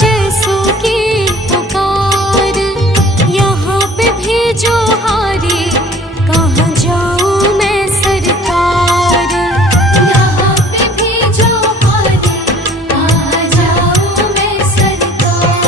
जैसों की पुकार, यहाँ पे भेजो हारी, कहाँ जाऊँ मैं सरकार। यहाँ पे भेजो हारी, कहाँ जाऊँ मैं सरकार।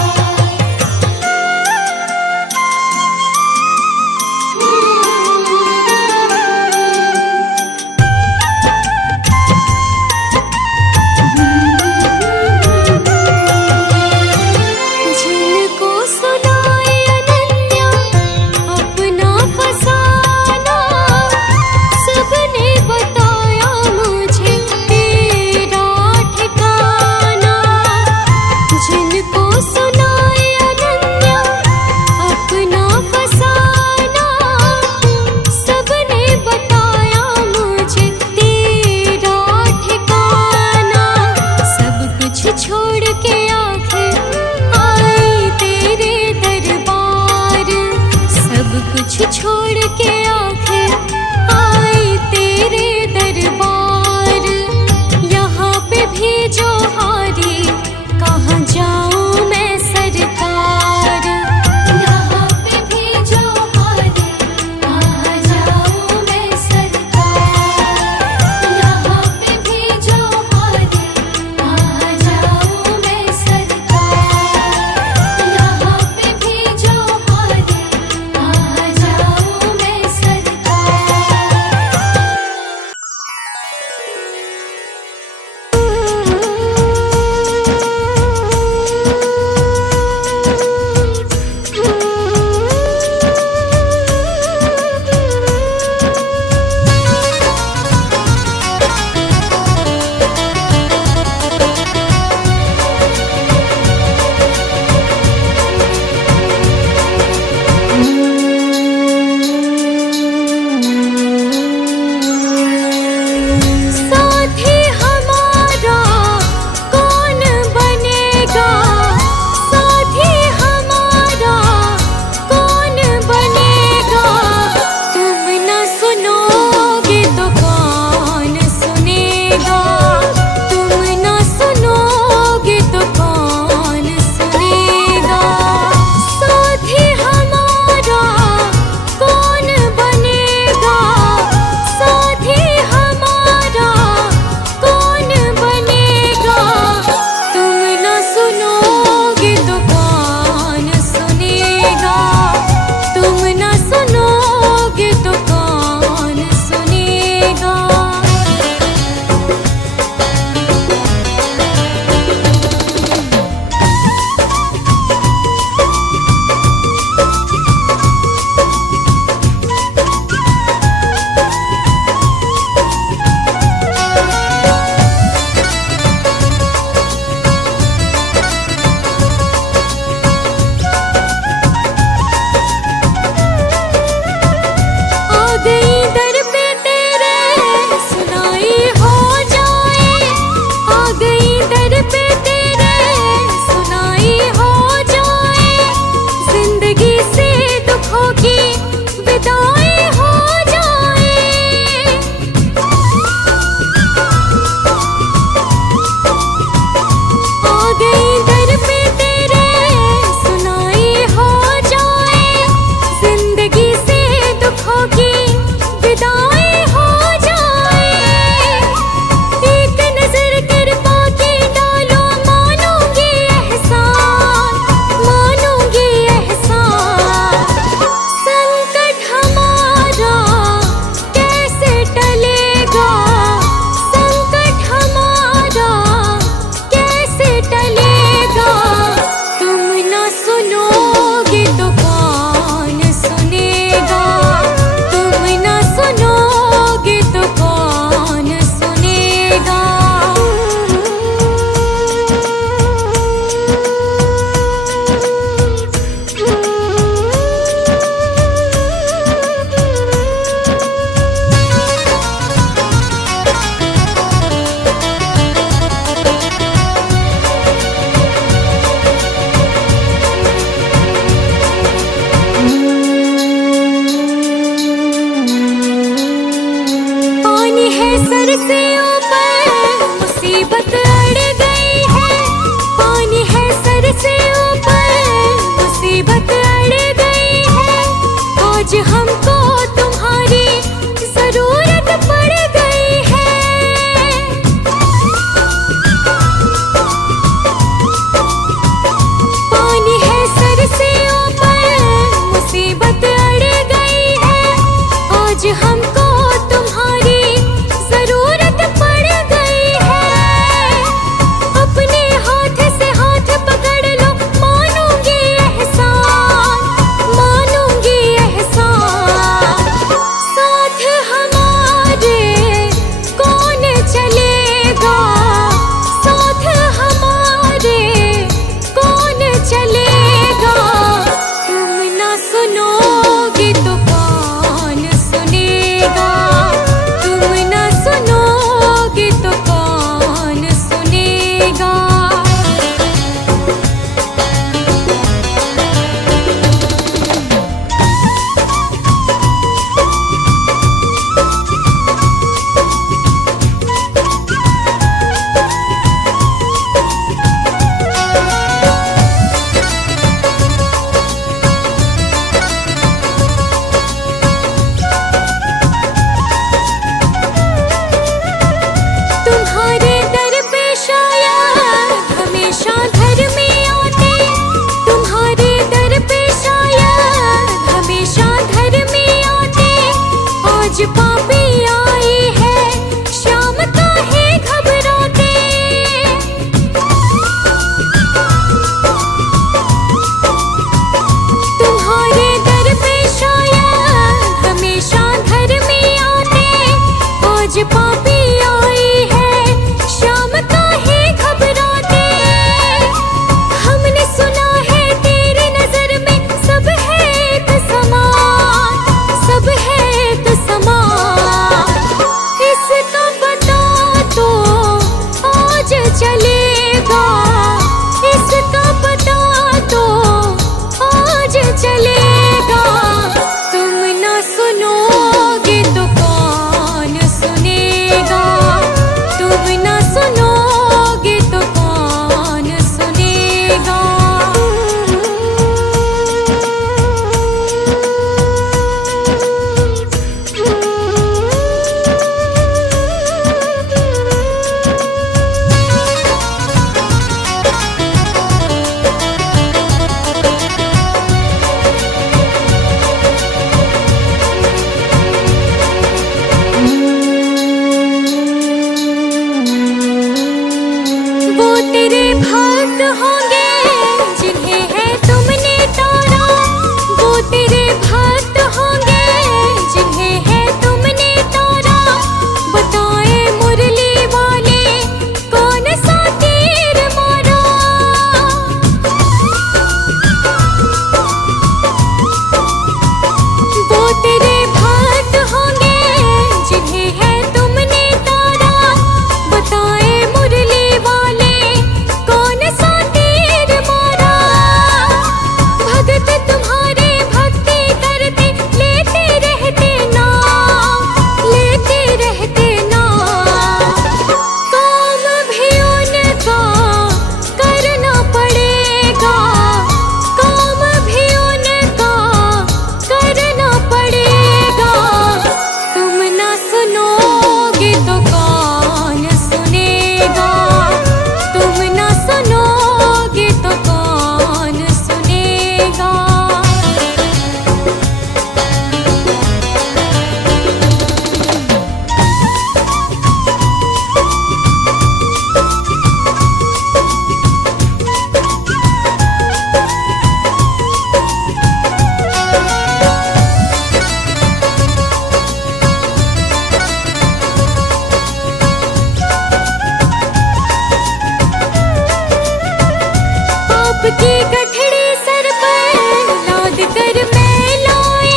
की गठड़ी सर पर लाद कर मैं लाए,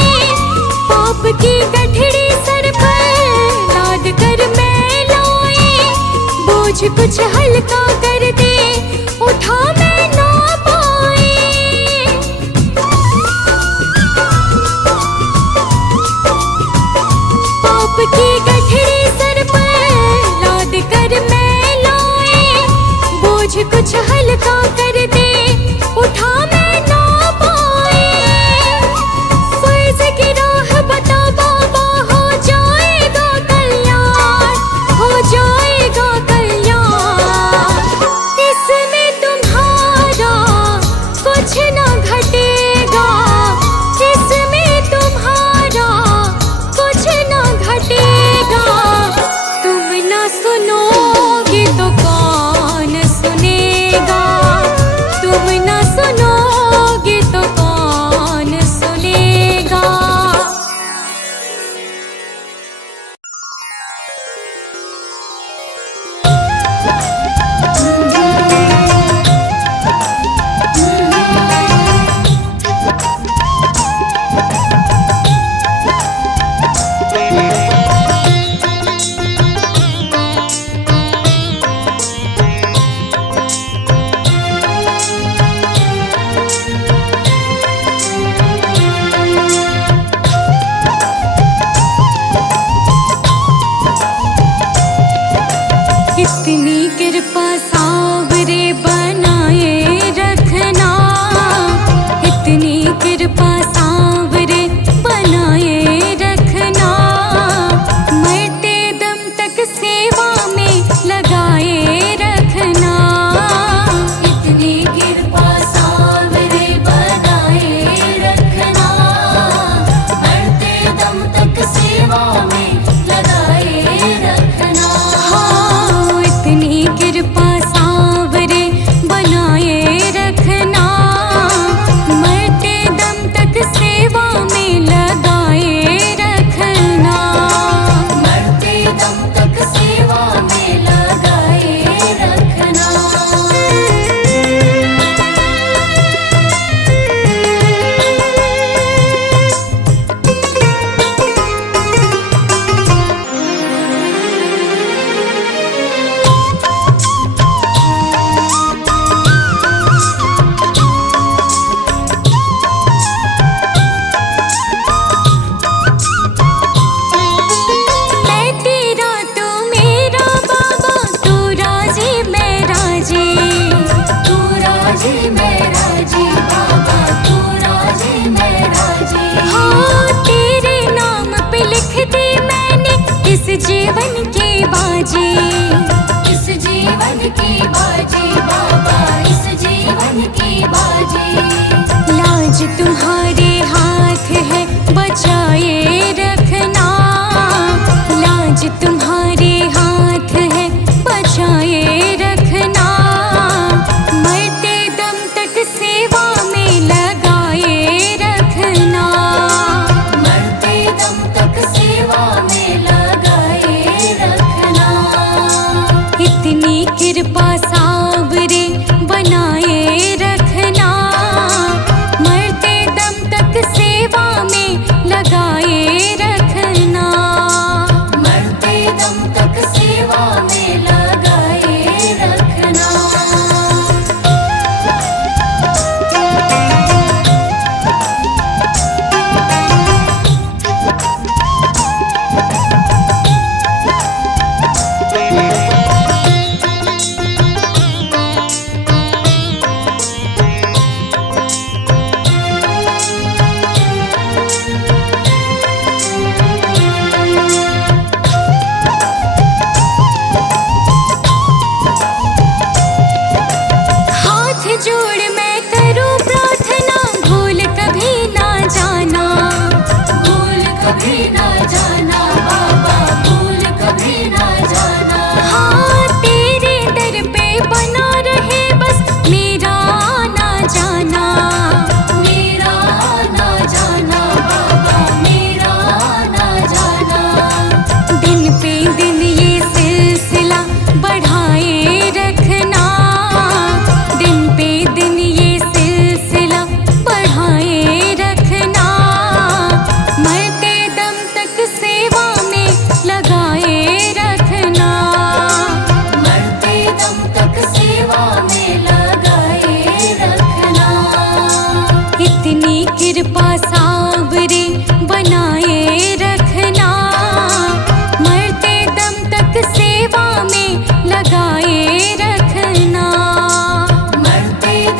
पाप की गठड़ी सर पर लाद कर मैं लाए, बोझ कुछ हल्का कर दे उठा मैं ना पाए। पाप की गठड़ी सर पर लाद कर मैं लाए, बोझ कुछ हल्का कर दे उठा मैं ना पाए। फर्ज की राह बता बाबा, हो जाएगा कल्याण, हो जाएगा कल्याण। इसमें तुम्हारा कुछ ना घटेगा, इसमें तुम्हारा कुछ ना घटेगा। तुम ना सुनोगे तो कौन सुनेगा, तुम ना सुनोगे तो कौन सुनेगा। इतनी कृपा सावरे बनाए रखना, इतनी कृपा सावरे बनाए रखना, मरते दम तक सेवा में लगाए रखना। इतनी कृपा सावरे बनाए रखना, मरते दम तक सेवा में लगाए रखना। हाँ, इतनी कृपा सावरे बनाए रखना, मरते दम तक सेवा में लगाए रखना, मरते दम तक सेवा में लगाए रखना। मैं तेरा तू मेरा बाबा, तू राजी मैं राजी, तू राजी मैं राजी बाबा, तू राजी मैं राजी। हाँ, तेरे नाम पे लिख दी मैंने इस जीवन की बाजी, इस जीवन की बाजी बाबा, इस जीवन की बाजी। लाज तुम्हारे हाथ है बचाए रखना, लाज तुम्हारे हाथ है बचाए रखना, मरते दम तक सेवा में लगाए रखना, मरते दम तक सेवा में लगाए रखना।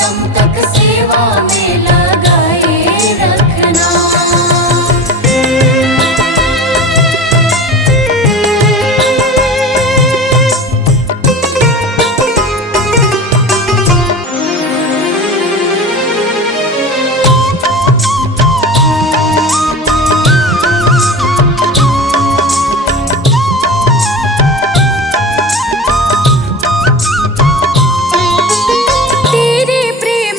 जन्म तक सेवा में लगाए रखना। तेरे प्रेम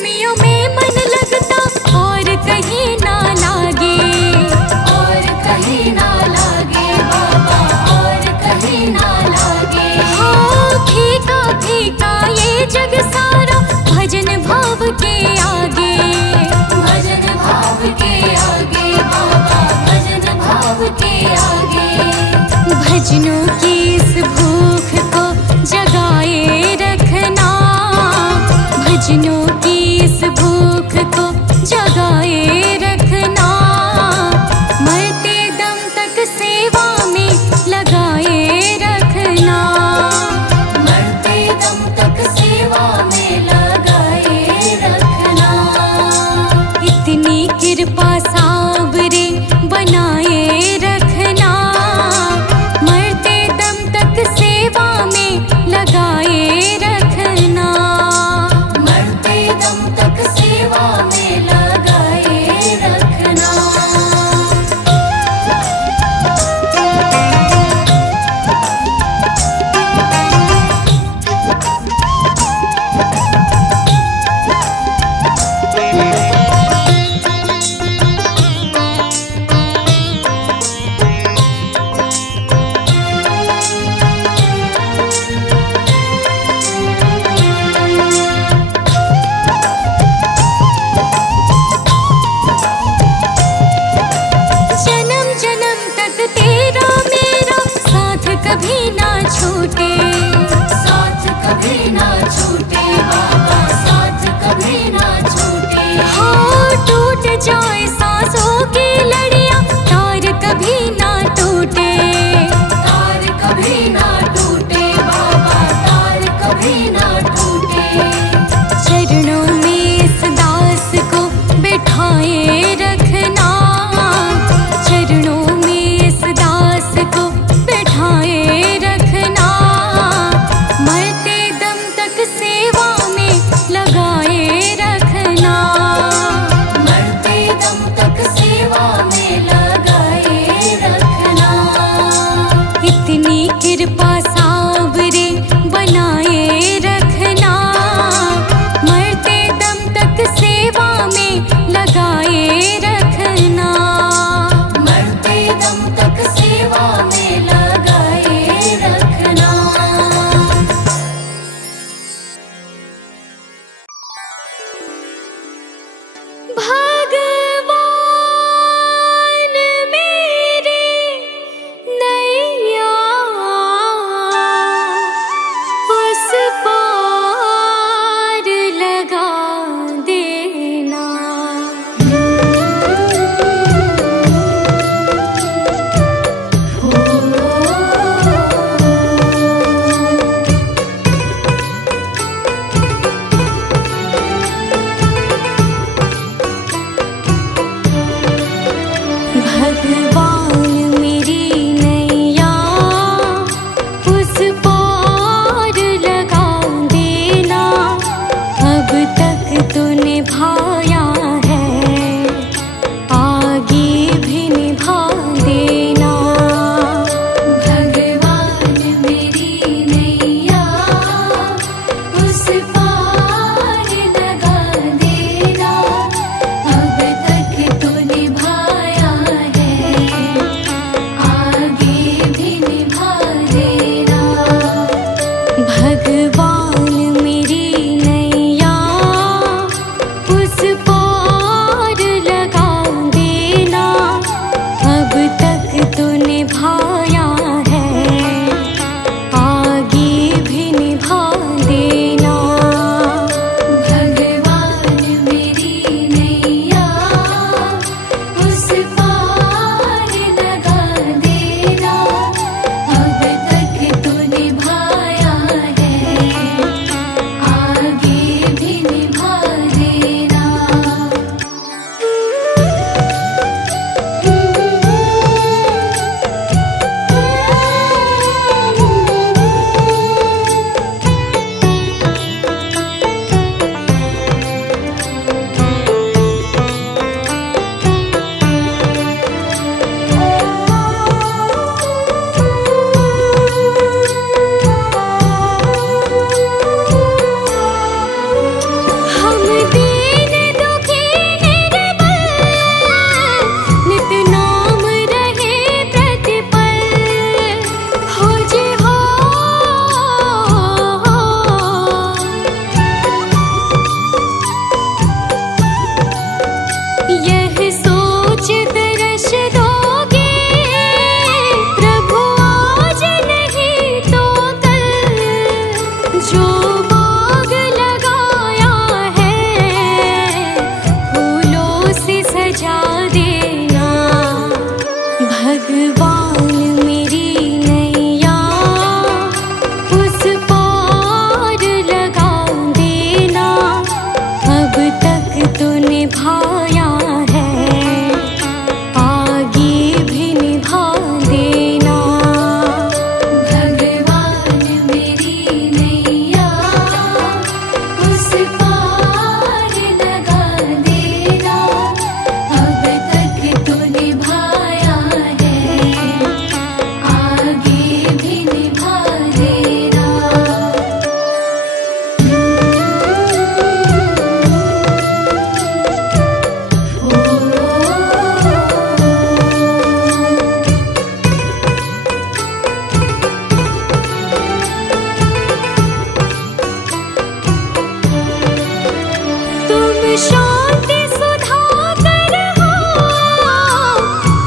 शांति सुधाकर हो,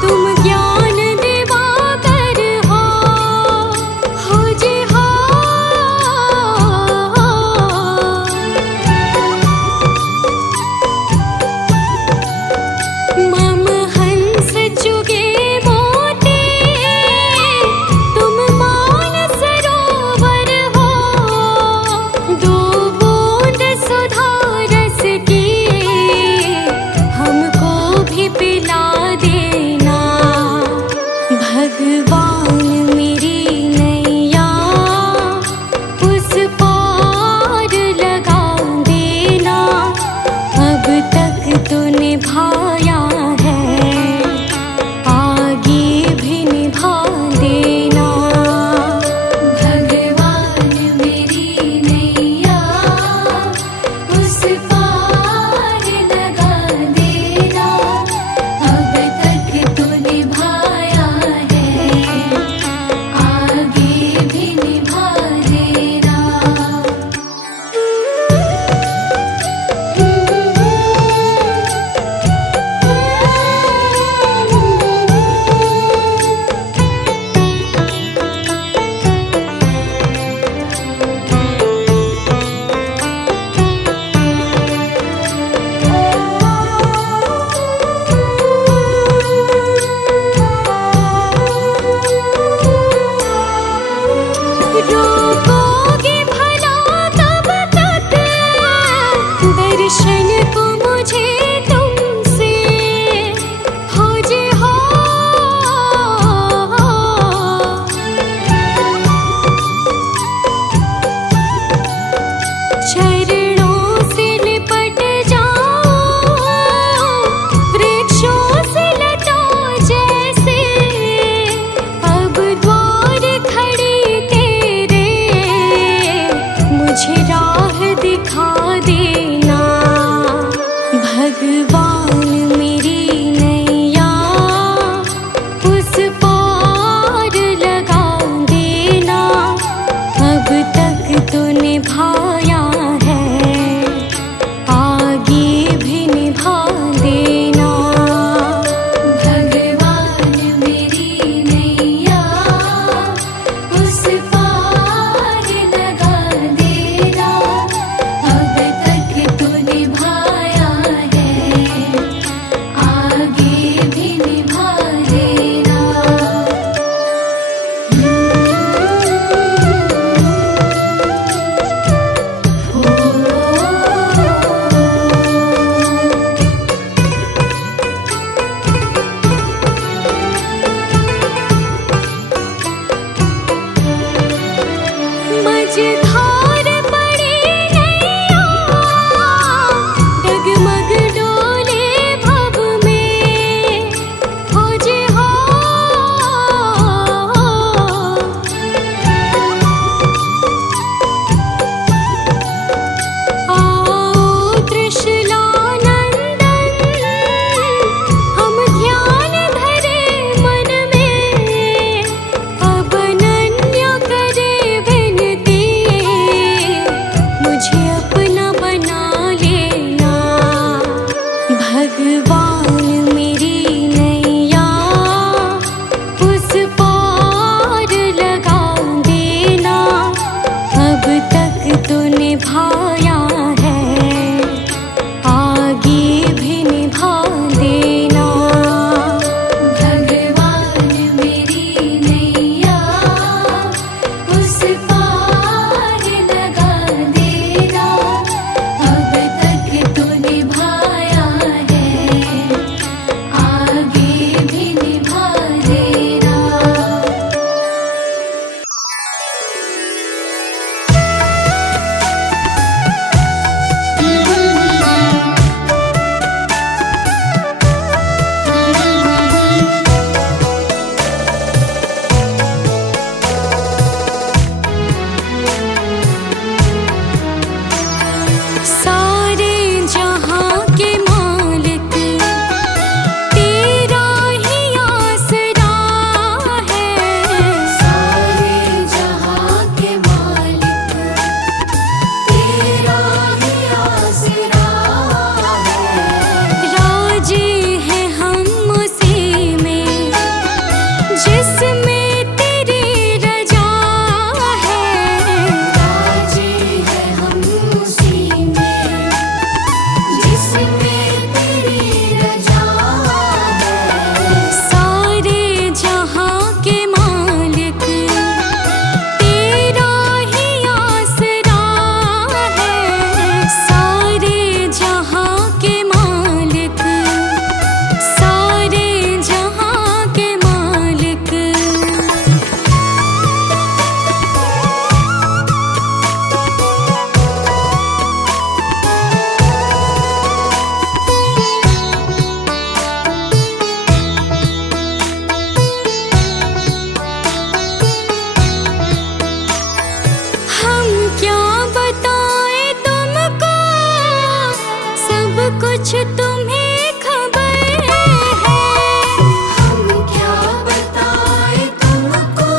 तुम ज्ञान दिवाकर हो जी हो। मम हंस चुगे मोती, तुम मान सरोवर हो, दो बूंद सुधा रस की हमको भी पिला देना। भगवान मेरी नैया उस पार लगा देना। अब तक तो निभाया है, आगे भी निभा देना। भगवान मेरी नैया उस पार लगा देना। अब तक तो निभाया है, आगे भी निभा देना। रोकोगे भला कब तक दर्शन को मुझे तुमसे, हो जी हो। चरणों से लिपट जाओ, वृक्षों से लताओं जैसे। अब द्वार खड़ी तेरे, मुझे राह दिखा देना। कुछ तुम्हें खबर है। हम क्या बताएं तुमको,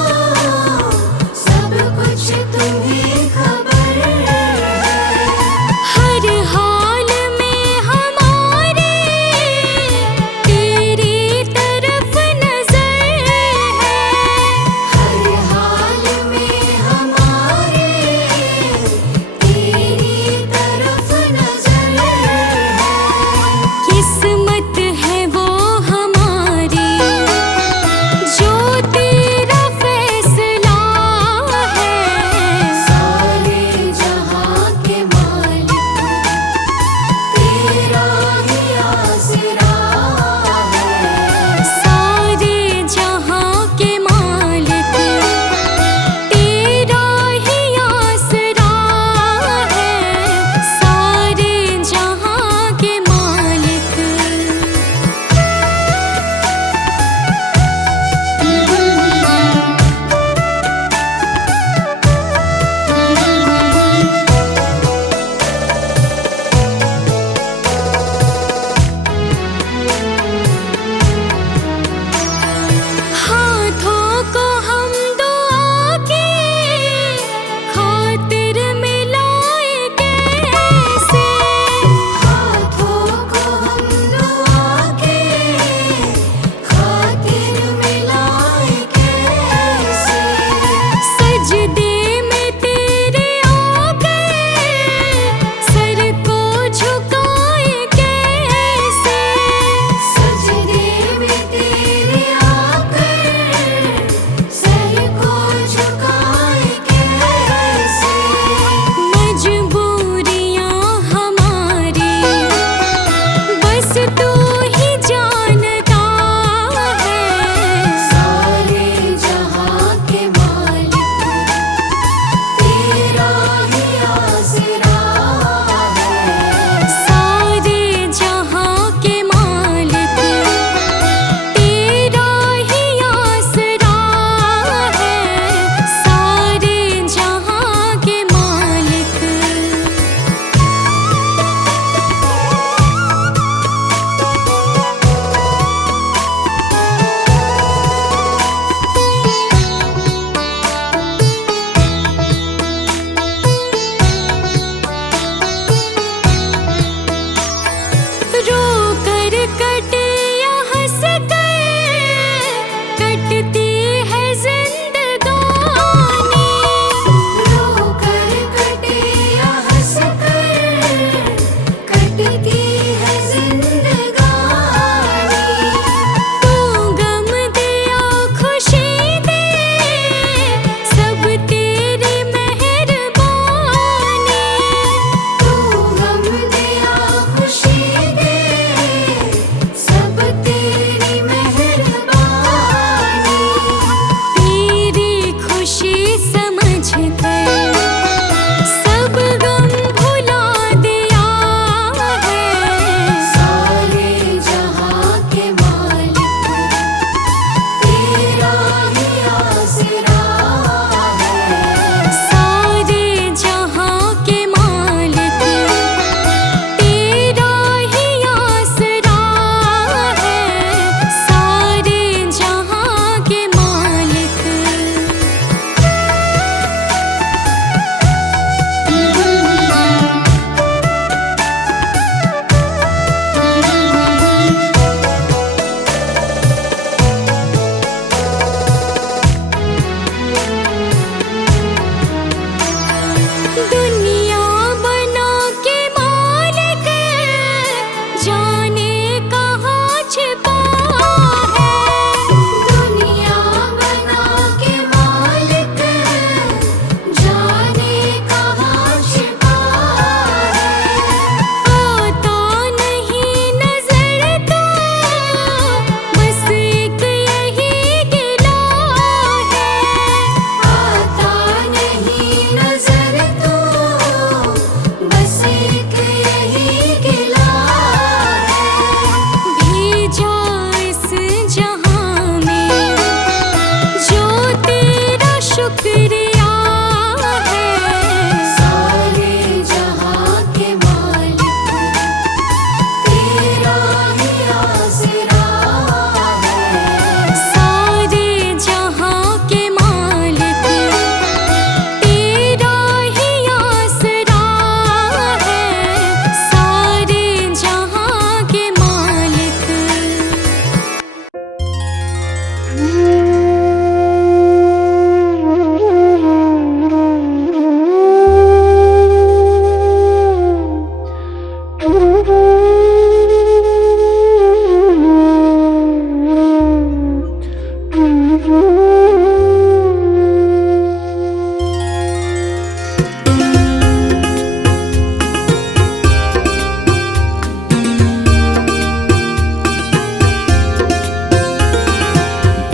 सब कुछ तुम्हें खबर है। हर हाल में हमारे तेरी तरफ नजर है। हर हाल में हमारे तेरी तरफ नजर है।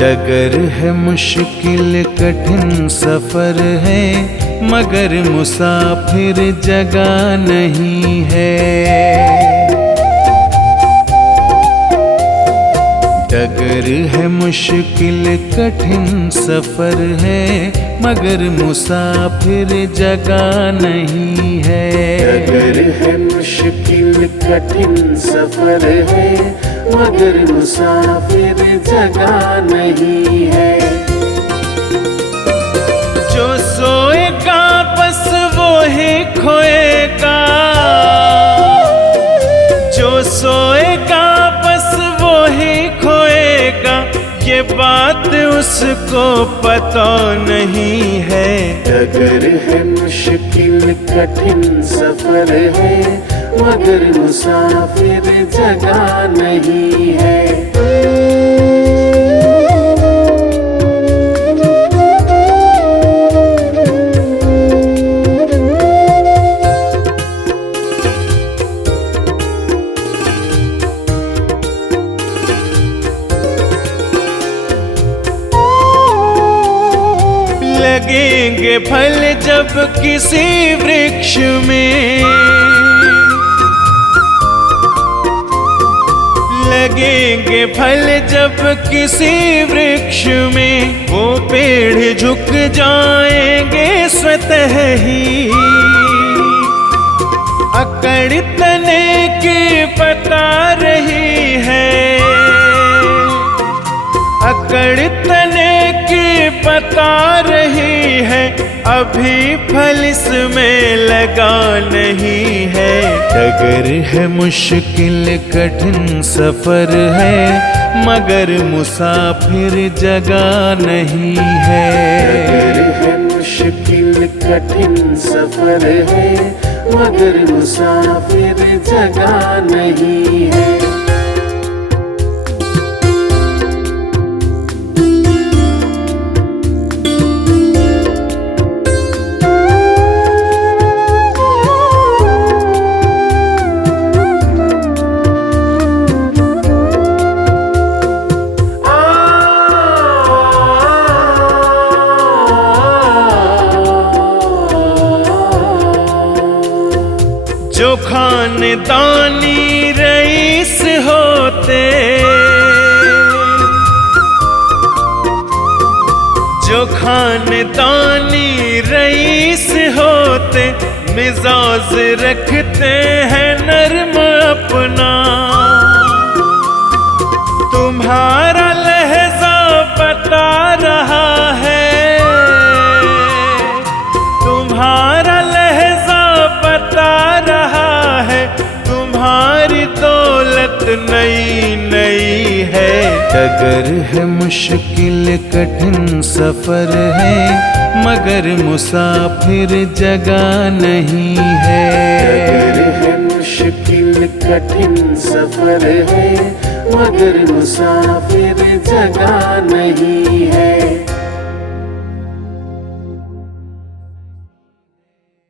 डगर है मुश्किल कठिन सफर है, मगर मुसाफिर जगह नहीं है। डगर है मुश्किल कठिन सफर है, मगर मुसाफिर जगह नहीं है। डगर है मुश्किल कठिन सफर है, मगर मुसाफिर जगह नहीं है। जो सोएगा बस वो ही खोएगा, जो सोएगा बस वो ही खोएगा, ये बात उसको पता नहीं है। डगर है मुश्किल कठिन सफर है, मगर मुसाफिर जगह नहीं है। लगेंगे फल जब किसी वृक्ष में, लगेंगे फल जब किसी वृक्ष में, वो पेड़ झुक जाएंगे स्वतः ही। अकड़ तने की बता रही है, अकड़ तने की बता रही है, अभी फल इसमें लगा नहीं है। डगर है मुश्किल कठिन सफर है, मगर मुसाफिर जगह नहीं है। डगर है मुश्किल कठिन सफर है, मगर मुसाफिर जगह नहीं है। जो खानदानी रईस होते, जो खानदानी रईस होते, मिजाज रखते हैं नर्म अपना। तुम्हारा लहजा बता रहा है, तुम्हारा लहजा बता रहा है, तुम्हारी दौलत नई नई है। डगर है मुश्किल कठिन सफर है, मगर मुसाफिर जगह नहीं है। डगर है मुश्किल कठिन सफर है, मगर मुसाफिर